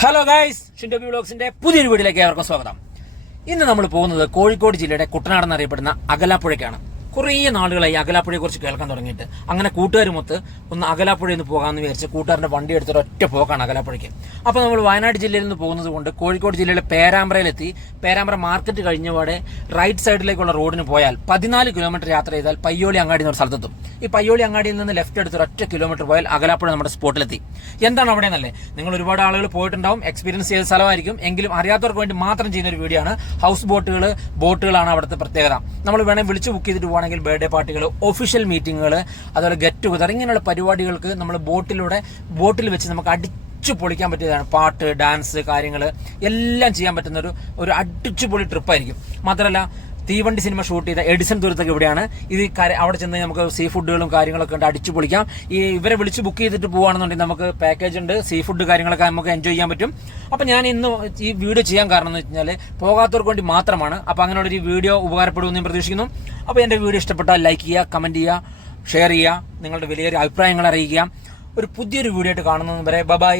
Hello guys, Shindo വ്ലോഗ്സിന്റെ പുതിയൊരു വീഡിയോയിലേക്ക് ഏവർക്കും സ്വാഗതം. ഇന്ന് നമ്മൾ പോകുന്നത് കോഴിക്കോട് ജില്ലയുടെ കുട്ടനാട് എന്നറിയപ്പെടുന്ന അകലാപ്പുഴയ്ക്കാണ്. കുറേ നാളുകളായി അകലാപ്പുഴയെ കുറിച്ച് കേൾക്കാൻ തുടങ്ങിയിട്ട്. അങ്ങനെ കൂട്ടുകാരുമൊത്ത് ഒന്ന് അകലാപ്പുഴയിൽ നിന്ന് പോകാമെന്ന് വിചാരിച്ച് കൂട്ടുകാരൻ്റെ വണ്ടി എടുത്തിട്ട് ഒറ്റ പോക്കാണ് അകലാപ്പുഴയ്ക്ക്. അപ്പോൾ നമ്മൾ വയനാട് ജില്ലയിൽ നിന്ന് പോകുന്നത് കൊണ്ട് കോഴിക്കോട് ജില്ലയിലെ പേരാമ്പ്രയിലെത്തി. പേരാമ്പ്ര മാർക്കറ്റ് കഴിഞ്ഞപാടെ റൈറ്റ് സൈഡിലേക്കുള്ള റോഡിന് പോയാൽ 14 കിലോമീറ്റർ യാത്ര ചെയ്താൽ പയ്യോളി അങ്ങാടി എന്നൊരു സ്ഥലത്തെത്തും. ഈ പയ്യോളി അങ്ങാടിയിൽ നിന്ന് ലെഫ്റ്റ് എടുത്ത് ഒറ്റ കിലോമീറ്റർ പോയാൽ അകലാപ്പുഴ നമ്മുടെ സ്പോട്ടിലെത്തി. എന്താണ് അവിടെ എന്നല്ലേ, നിങ്ങൾ ഒരുപാട് ആളുകൾ പോയിട്ടുണ്ടാവും, എക്സ്പീരിയൻസ് ചെയ്ത സ്ഥലമായിരിക്കും. എങ്കിലും അറിയാത്തവർക്ക് വേണ്ടി മാത്രം ചെയ്യുന്ന ഒരു വീഡിയോ ആണ്. ഹൗസ് ബോട്ടുകളാണ് അവിടുത്തെ പ്രത്യേകത. നമ്മൾ വേണമെങ്കിൽ വിളിച്ച് ബുക്ക് ചെയ്തിട്ട് പോകണമെങ്കിൽ ബർത്ത്ഡേ പാർട്ടികൾ, ഒഫീഷ്യൽ മീറ്റിങ്ങുകൾ, അതുപോലെ ഗെറ്റ് ടുഗദർ, ഇങ്ങനെയുള്ള പരിപാടികൾക്ക് നമ്മൾ ബോട്ടിൽ വെച്ച് നമുക്ക് അടിച്ചു പൊളിക്കാൻ പറ്റിയതാണ്. പാട്ട്, ഡാൻസ്, കാര്യങ്ങൾ എല്ലാം ചെയ്യാൻ പറ്റുന്ന ഒരു അടിച്ചുപൊളി ട്രിപ്പായിരിക്കും. മാത്രമല്ല, തീവണ്ടി സിനിമ ഷൂട്ട് ചെയ്ത എഡിസൺ തുരുത്തൊക്കെ ഇവിടെയാണ്. ഇത് അവിടെ ചെന്ന് നമുക്ക് സീ ഫുഡുകളും കാര്യങ്ങളൊക്കെ ഉണ്ട്, അടിച്ചു പൊളിക്കാം. ഇവരെ വിളിച്ച് ബുക്ക് ചെയ്തിട്ട് പോകുകയാണെന്നുണ്ടെങ്കിൽ നമുക്ക് പാക്കേജ് ഉണ്ട്, സീ ഫുഡ് കാര്യങ്ങളൊക്കെ നമുക്ക് എൻജോയ് ചെയ്യാൻ പറ്റും. അപ്പം ഞാൻ ഇന്ന് ഈ വീഡിയോ ചെയ്യാൻ കാരണം എന്ന് വെച്ചാൽ പോകാത്തവർക്ക് വേണ്ടി മാത്രമാണ്. അപ്പോൾ അങ്ങനെയുള്ളൊരു വീഡിയോ ഉപകാരപ്പെടുമെന്ന് ഞാൻ പ്രതീക്ഷിക്കുന്നു. അപ്പോൾ എൻ്റെ വീഡിയോ ഇഷ്ടപ്പെട്ടാൽ ലൈക്ക് ചെയ്യുക, കമൻറ്റ് ചെയ്യുക, ഷെയർ ചെയ്യുക, നിങ്ങളുടെ വലിയൊരു അഭിപ്രായങ്ങൾ അറിയിക്കുക. ഒരു പുതിയൊരു വീഡിയോ ആയിട്ട് കാണുന്നത് വരെ ബൈ.